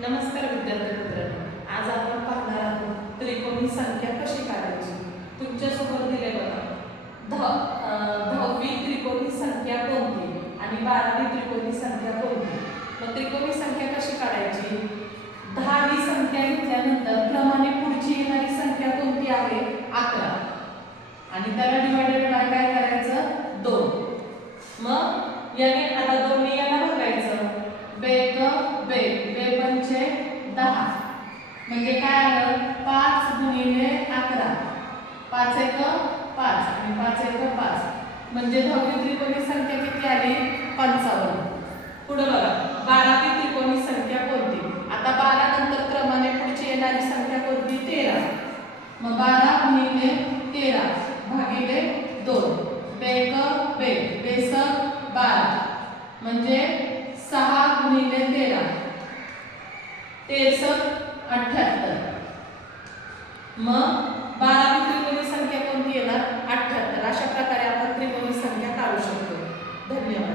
नमस्कार विद्यार्थी मित्रांनो, आज आपण पाहणार आहोत त्रिकोणी संख्या कशी काढायची. तुमच्यासमोर दिले बघा 10वी त्रिकोणी संख्या कोणती आणि 12वी त्रिकोणी संख्या कोणती. मग त्रिकोणी संख्या कशी काढायची. 10 ही संख्या घेतल्यानंतर क्रमाने पुढची येणारी संख्या कोणती आहे 11 आणि त्याला डिवाइडेड बाय काय करायचं 2. मग याने आता 2 ने याला भगायचं. बेक बे बे पंचे 10 म्हणजे काय आलं 5 गुणिले 11. 5 एक 5 आणि 5 एक 5 म्हणजे 10वी त्रिकोणी संख्या किती आली 55. पुढे बघा 12वी त्रिकोणी संख्या कोणती. आता 12 नंतर क्रमाने पुढची येणारी संख्या कोणती 13. मग 12 गुणिले 13 भागिले 2. बेक बे बेस 12 म्हणजे 6 गुणिले 13 13 78. मग 12वी त्रिकोणी संख्या कोणती येणार 78. अशा प्रकारे आपण त्रिकोणी संख्या काढू शकतो. धन्यवाद.